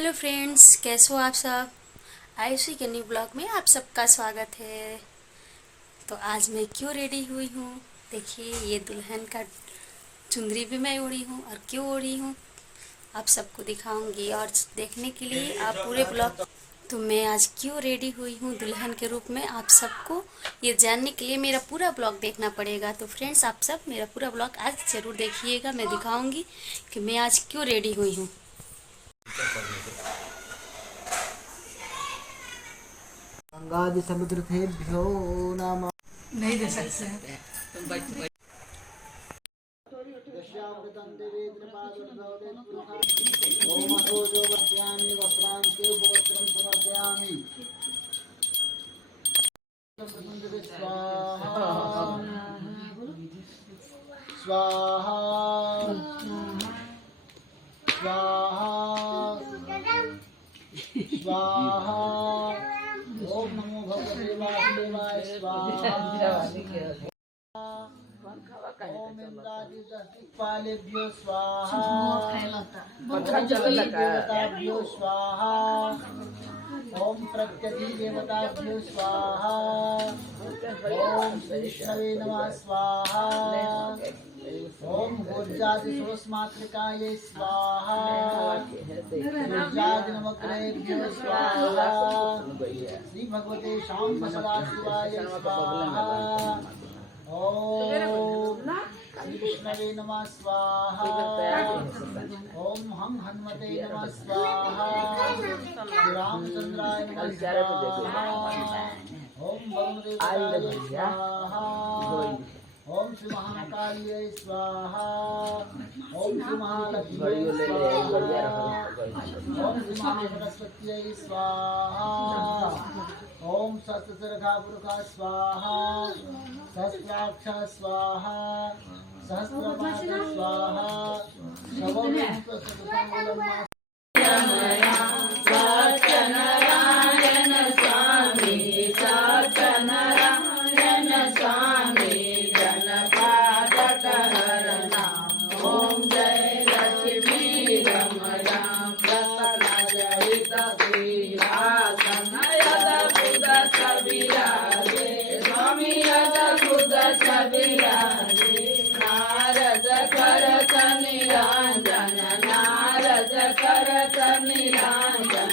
Hello friends, कैसे हो आप सब। आयुषी के न्यू ब्लॉग में आप सबका स्वागत है। तो आज मैं क्यों रेडी हुई हूँ, देखिए ये दुल्हन का चुंदरी भी मैं ओढ़ी हूँ। और क्यों ओढ़ी हूँ आप सबको दिखाऊंगी, और देखने के लिए आप पूरे ब्लॉग। तो मैं आज क्यों रेडी हुई हूँ दुल्हन के रूप में, आप सबको ये जानने के लिए मेरा पूरा ब्लॉग देखना पड़ेगा। तो फ्रेंड्स, आप सब मेरा पूरा ब्लॉग आज ज़रूर देखिएगा। मैं दिखाऊंगी कि मैं आज क्यों रेडी हुई हूँ। गंगादि समुद्रभ्यो नमः। नहीं दे सकते। दश्यामृतं देवेन्द्र पादोर्भवते पुरुषा ओम अथो जो वर्तयामि वस्त्रांते उपवस्त्रं समर्पयामि स्वाहा स्वाहा स्वाहा स्वाहा ओम नमो भगवते वासुदेवाय स्वाहा ओम इंद्रादिपालेभ्यो स्वाहा देवताभ्यो स्वाहा ओम प्रकृति देवताभ्यो स्वाहा ओम श्री विष्णवे नमः स्वाहा ओम ऊर्जादि सोस्मात्रिकायै स्वाहा ऊर्जादि नवग्रहेभ्यो स्वाहा श्री भगवते शाम सदाशिवाय स्वाहा ओम श्री विष्णवे नमः स्वाहा ओम हं हनुमते नमः स्वाहा श्री रामचंद्राय नमः स्वाहा ओम वरुणदेवाय स्वाहा ओम श्री महाकाल्यै स्वाहा ओम श्री महालक्ष्मी स्वाहा ओम श्री महासरस्वत्यै स्वाहा ओम सहस्रशिरखा पुरुषा स्वाहा सहस्राक्ष स्वाहा सहस्रपाद स्वाहा सत्यनारायण स्वामी सत्यनारायण स्वामी जनपादकहरणा ओम जय लक्ष्मी रमणा प्रसन्नजहित श्रीहासन यदभुत कविराजे स्वामी यदभुत कविराजे नारद करत निरंजन नारद करत निरंजन